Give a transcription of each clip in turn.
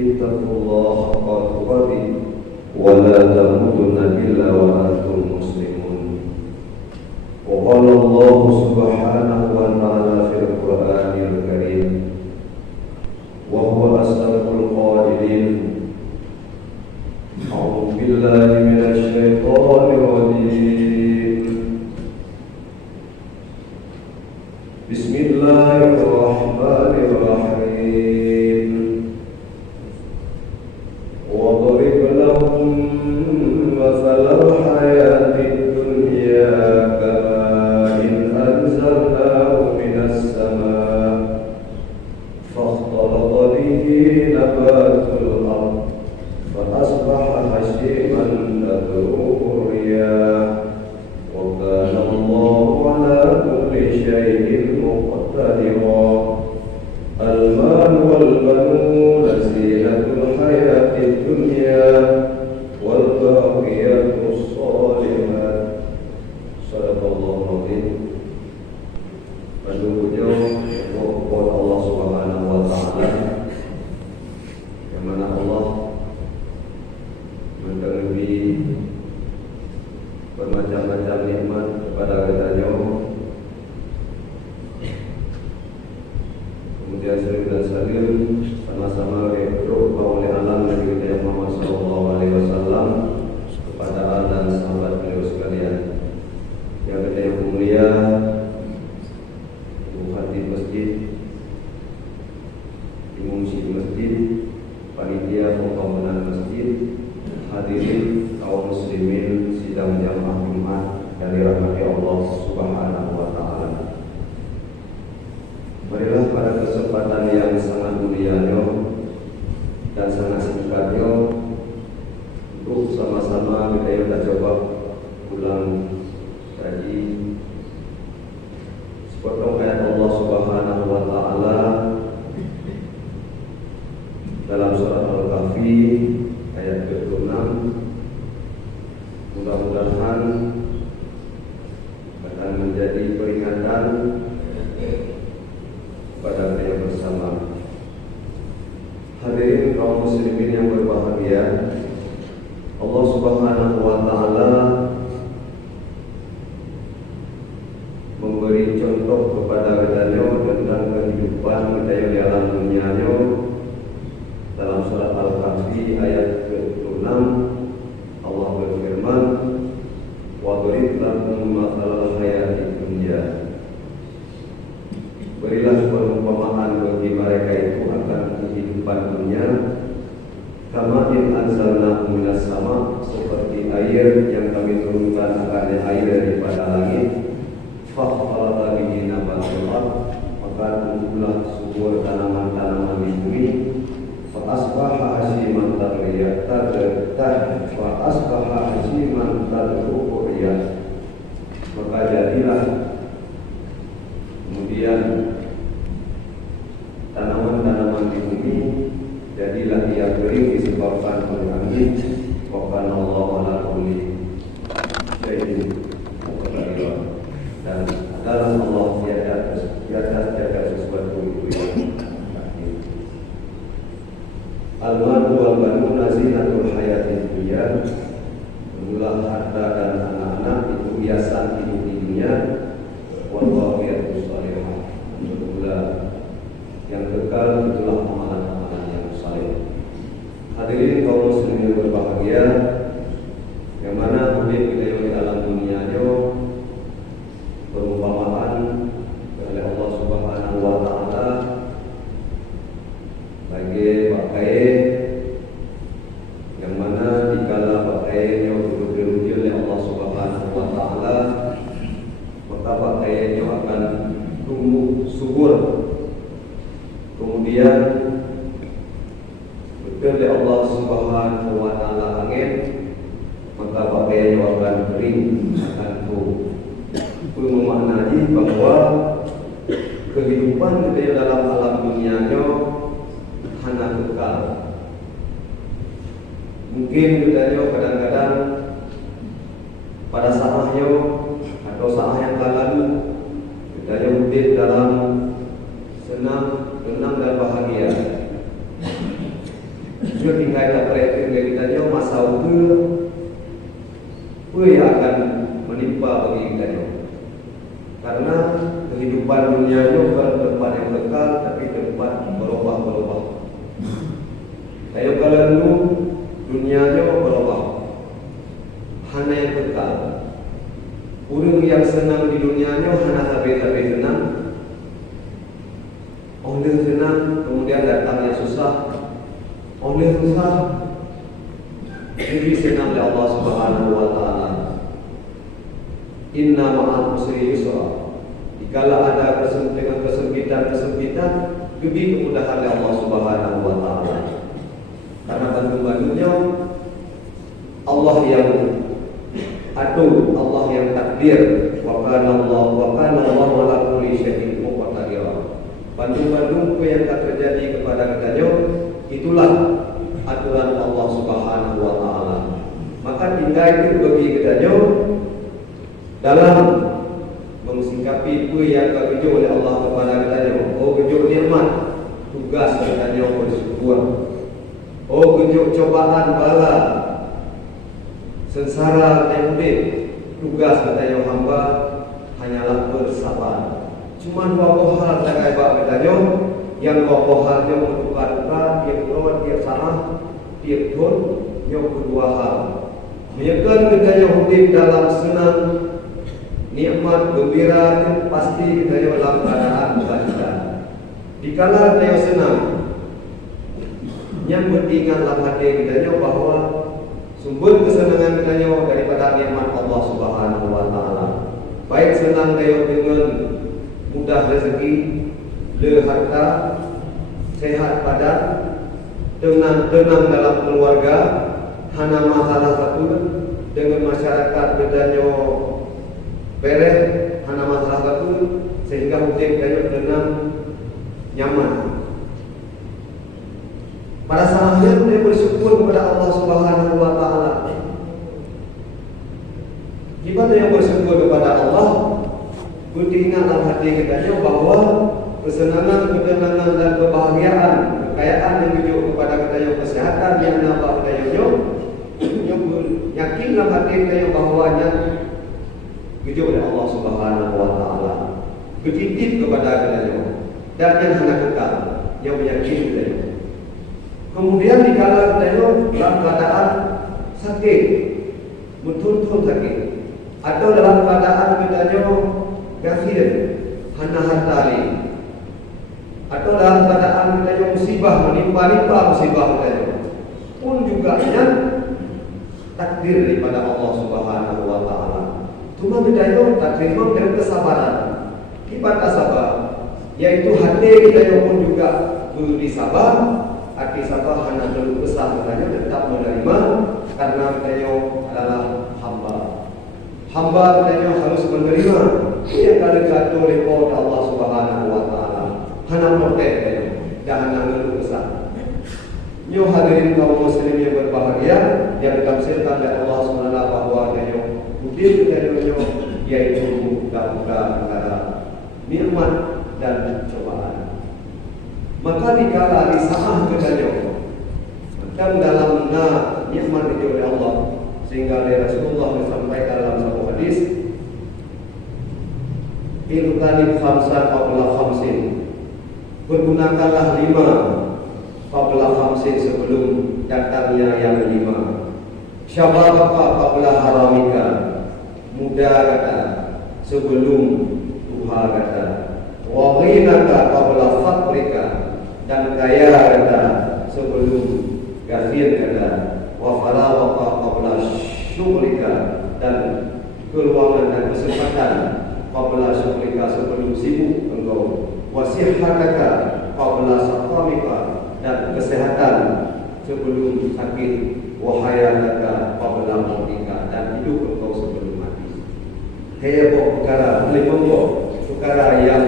ittaqullaha haqqa tuqatih wa la tamutunna illa wa antum muslimun. Wa qala Allah subhanahu wa ta'ala fil Qur'anil Karim wa huwa asdaqul qailin. A'udzu billahi minasy syaithanir rajim. Bismillahirrahmanirrahim. Kehidupan kita dalam alam dunianya hanya kekal. Mungkin kita kadang-kadang pada saatnya atau saat yang lalu kita hidup dalam senang, tenang dan bahagia. Dia tinggal tak perhatian bagi kita masa apa yang akan menimpa bagi kita. Karena kehidupan dunia itu bukan tempat yang kekal, tapi tempat berubah-ubah. Kayak kalau dunia itu berubah, hanya yang kekal. Orang yang senang di dunia itu hanya habis-habis senang. Oleh senang, kemudian datang yang susah. Oleh susah, jadi senang oleh Allah Subhanahu Wa Taala. Inna ma'al usri yusra. Jikalau ada kesempitan, lebih kemudahan oleh Allah Subhanahu Wa Taala. Karena bantu-bantunya Allah yang atur, Allah yang takdir. Wa kana Allah ala kulli syai'in muqtadir. Bantu-bantu yang tak terjadi kepada kita, itulah aturan Allah Subhanahu Wa Taala. Maka tinggal itu bagi kita dalam mensikapi itu yang kejujuran oleh Allah kepada kita. Oh, kejujuran nikmat, tugas kita bersyukur. Oh, kejujuran cobaan bala, sengsara dan hidup, tugas kita hamba hanyalah bersabar. Cuma dua hal terkait kita yang dua halnya bertukar-tukar, tiap orang, tiap salah, tiap tahun, yang kedua hal. Menyekan kita hidup dalam senang, nikmat, gembira, pasti kita dalam keadaan bahagia. Dikala kita senang, yang penting dalam hati kita bahawa sumber kesenangan kita daripada nikmat Allah Subhanahu Wa Taala. Baik senang kita dengan mudah rezeki, le harta, sehat badan, dengan tenang dalam keluarga, hana masalah satu dengan masyarakat bedanya beres, hana masalah satu sehingga hidup kita tenang, nyaman. Pada saatnya dia bersyukur kepada Allah Subhanahu Wa Taala. Gimana yang bersyukur kepada Allah? Ingatlah hati kita bahwa kesenangan, ketenangan dan kebahagiaan, kekayaan yang menuju kepada kita yang kesehatan yang nampak kita yang yakinlah hati kita bahwanya menuju oleh Allah Subhanahu Wa Taala. Bertitip kepada kita dan yang hanya kekal yang meyakini kita. Kemudian dikala kita dalam keadaan sakit, betul-betul sakit, atau dalam keadaan kita gafir, hana hartali, atau dalam keadaan kita musibah menimpa musibah kita pun juga takdir daripada Allah Subhanahu Wa Taala. Cuma kita takdir dengan kesabaran. Kita sabar, yaitu hati kita pun juga beri sabar. Hati sabar hanya perlu besar katanya tetap menerima karena kita adalah hamba. Hamba kita harus menerima. Ia kalau jatuh oleh Allah Subhanahu Wa Taala. Hana protek dan hana perlu besar. Nyo hadirin kaum muslim yang berbahagia yang ditafsirkan oleh Allah Subhanahu Wa Taala bahwa hidup kita yaitu mudah-mudahan antara nikmat dan cobaan. Maka dikala disahah kepada dan dalam nikmat itu oleh Allah, sehingga dari Rasulullah disampaikan dalam satu hadis, "Iltanib khamsan qabla khamsin." Pergunakanlah 5 qabla khamsin sebelum datangnya yang 5. Syababaka qabla haramika. Muda kata sebelum tuha kata. Wa ghinaka qabla faqrika. Dan kaya kata sebelum gafir kata. Wa faragaka qabla syughlika. Dan keluangan dan kesempatan qabla syughlika sebelum sibuk engkau. Wa sihhataka qabla saqamika. Dan kesehatan sebelum sakit. Wa hayataka qabla mautika. Dan hidup engkau sebelum mati. Hebo perkara perkara yang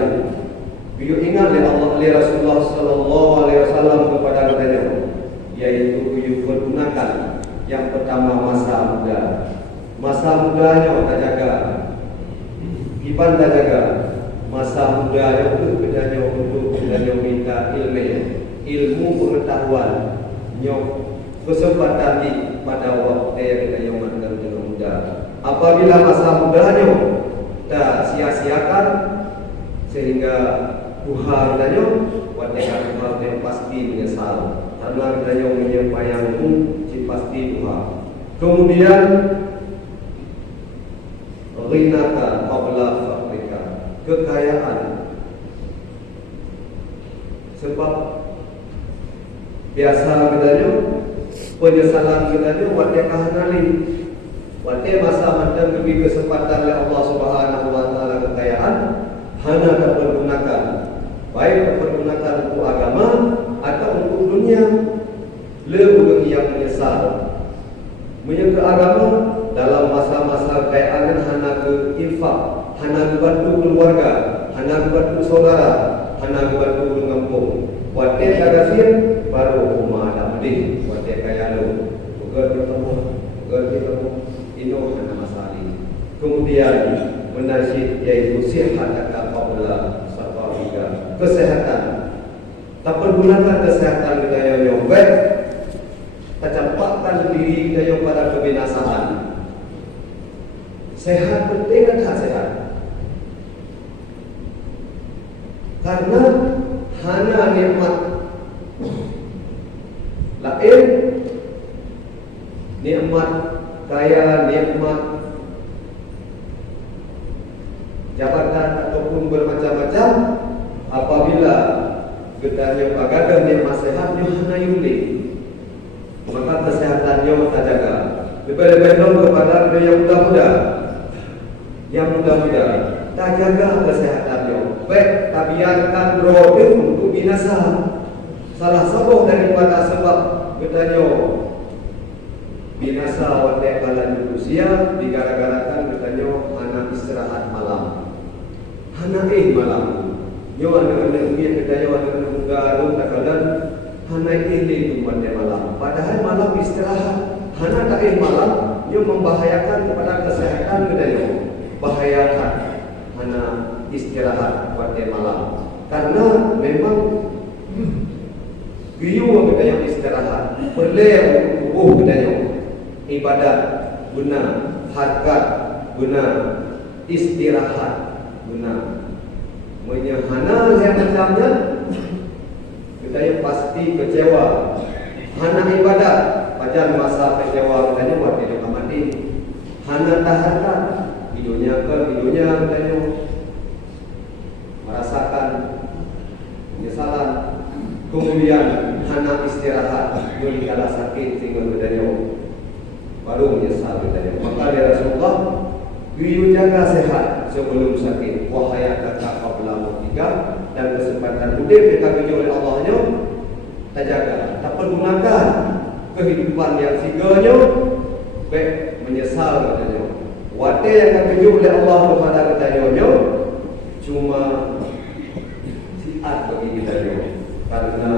beliau ingat oleh Allah, oleh Rasulullah Sallallahu Alaihi Wasallam kepada kita, yaitu beliau pergunakan yang pertama masa muda. Masa mudanya kita jaga, iban kita jaga. Masa mudanya untuk kita minta ilmu pengetahuan, nyok kesempatan di pada waktu yang kita yang muda. Apabila masa mudanya tak sia-siakan sehingga Tuhan danyo watekan Tuhan yang pasti menyesal karena danyo menyampaikanmu si pasti Tuhan. Kemudian ghinaka qabla fakrika, kekayaan. Sebab biasa katanya penyesalan katanya wadah kahanali wadah masa mantan lebih kesempatan oleh Allah Subhanahu wa taala kekayaan hana terpergunakan, baik terpergunakan untuk agama atau untuk dunia. Lebih yang menyesal menyangka agama dalam masa-masa kekayaan hana ke infak, hana ke bantu keluarga, hana ke bantu saudara, hana ke bantu kampung. Wadah kagasian baru rumah ada mending wadah kaya lu bukan ketemu ino hana masali. Kemudian menasyid yaitu sihat qabla safarika, kesehatan. Tak pergunakan kesehatan kita yang baik, tercampakkan diri kita yang pada kebinasaan. Sehat penting atau sehat? Karena hanya nikmat lain, nikmat kaya, nikmat jabatan ataupun bermacam-macam. Apabila gedanya pagagan nikmat sehatnya hanya yulik, maka kesehatannya tak jaga. Lebih-lebih dong kepada yang muda-muda, tak jaga kesehatannya. Baik, tak biarkan roda untuk binasa. Salah satu daripada sebab gedanya binasa wadah kalan manusia digara-garakan gedanya anak istirahat malam. Hana malam. Yo anak-anak dia gedanya anak-anak muda lu takalan hana itu wadah malam. Padahal malam istirahat. Hana tak malam yo membahayakan kepada kesehatan gedanya. Bahayakan hana istirahat pada malam karena memang biu kita yang istirahat perlu tubuh kita yang ibadat guna harkat guna istirahat guna menyahana yang macamnya kita yang pasti kecewa hana ibadat pajan masa kecewa kita yang buat hidup mati hana taharkat hidupnya kita yang merasakan penyesalan, kemudian hana istirahat, yuli kala sakit sehingga berdanyo baru menyesal berdanyo. Maka ya Rasulullah, biu jaga sehat sebelum sakit. Wahai kata qabla mautika dan kesempatan hidup kita beri oleh Allahnya, tak jaga, tak pergunakan kehidupan yang siganya, baik menyesal berdanyo. Wate yang diberi oleh Allah kepada berdanyo cuma siat bagi kita juga karena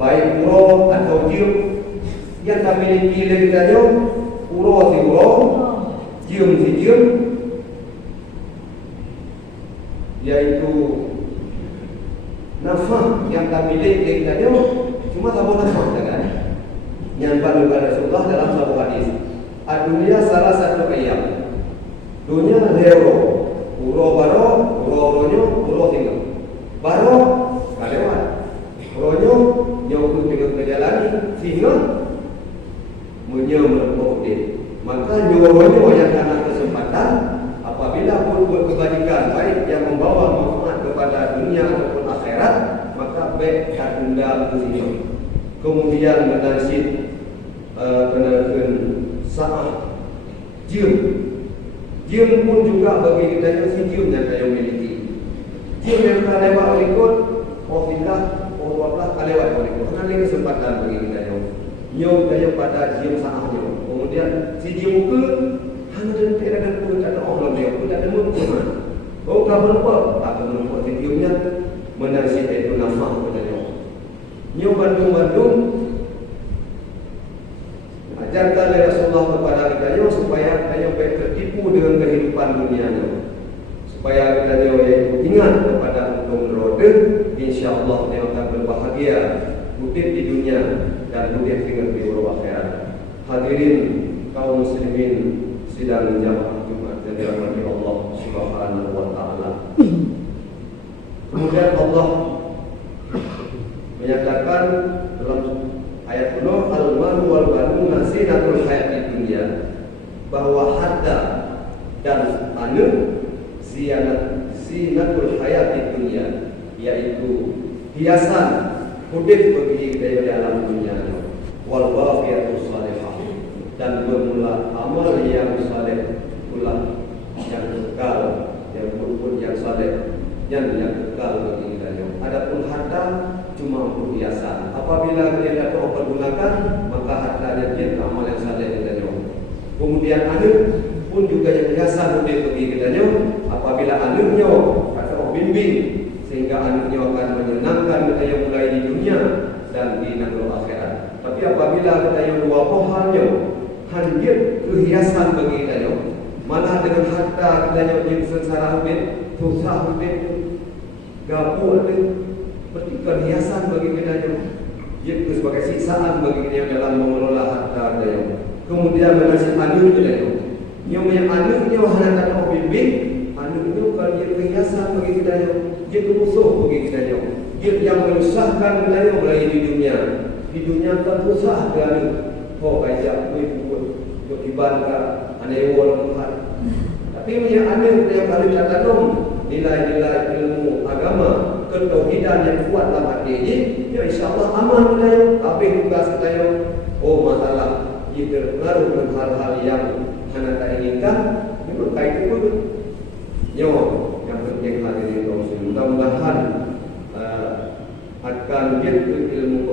baik uro atau jium yang kami miliki dari kita juga uro si uro jium si jium yaitu nafah yang kami miliki dari kita juga cuma sama nafah kan yang kepada Rasulullah dalam satu hadis dunia salah satu ayam dunia zero uro baro, uro-uronyo, uro tinggal. Baro, kalewat. Uronyo, nyokut tinggal kejalani, sehingga menyembuh dia. Maka nyuronyo yang karena kesempatan, apabila buat kebajikan baik yang membawa manfaat kepada dunia ataupun akhirat, maka baik tertunda sehingga. Kemudian menasyid kenakan sa'ah jium. Jium pun juga bagi kita si jium yang kita miliki. Jium yang kita lewat ikut, Alhamdulillah, Allah lewat ikut. Karena ini kesempatan bagi kita nyom kita pada jium sahnya. Kemudian si jium ke, hanya dan tidak ada pun ada Allah dia pun ada mukman. Oh kamu lupa, tak menumpuk si jiumnya menasyid itu nafah kita nyom Bandung. Ajarkan oleh Rasulullah kepada kita supaya kita baik tertipu dengan kehidupan dunianya, supaya kita ingat kepada hukum roda, insya Allah kita akan berbahagia Udip di dunia dan udip tinggal di urut akhirat. Hadirin kaum muslimin sidang jamaah Jumat yang dirahmati Allah Subhanahu wa taala. Kemudian Allah menyatakan dalam ayat penuh al-malu wal banuna zinatul hayatid dunya, bahwa harta dan anak zinatul hayatid dunya, yaitu hiasan hidup bagi kita di alam dunia. Wal baqiyatus salihah, dan bermula amal yang saleh pula yang kekal, yang pun yang saleh yang kekal bagi kita. Adapun harta cuma untuk hiasan. Apabila dia dapat pergunakan, maka hartanya dia amal yang saleh kita. Kemudian anak pun juga yang hiasan hidup bagi kita. Apabila anaknya kata bimbing, sehingga anaknya akan menyenangkan kita yang mulai di dunia dan di negeri akhirat. Tapi apabila kita yang dua pohalnya hanya kehiasan bagi kita, malah dengan harta kita yang sengsara hidup, susah hidup, gabung ada, berarti kehiasan bagi kita, itu sebagai siksaan bagi kita dalam mengelola harta kita. Kemudian mengasih anak kita, yang punya anaknya wahana tak bimbing, anaknya kalau dia kehiasan bagi kita, dia musuh bagi kita, dia yang menyusahkan kita mulai di dunia. Di dunia kan susah dengan kajak, pukul, dibangka, aneh walaupun. Tapi punya anak yang paling tertanam nilai-nilai ilmu agama, ketauhidan yang kuat dalam hati ini, ya insyaAllah aman kita. Habis tugas kita, oh masalah ia terpengaruh dengan hal-hal yang anda tak inginkan, memang kait itu pun. Yang penting hadirin kaum muslimin, mudah-mudahan akan ilmu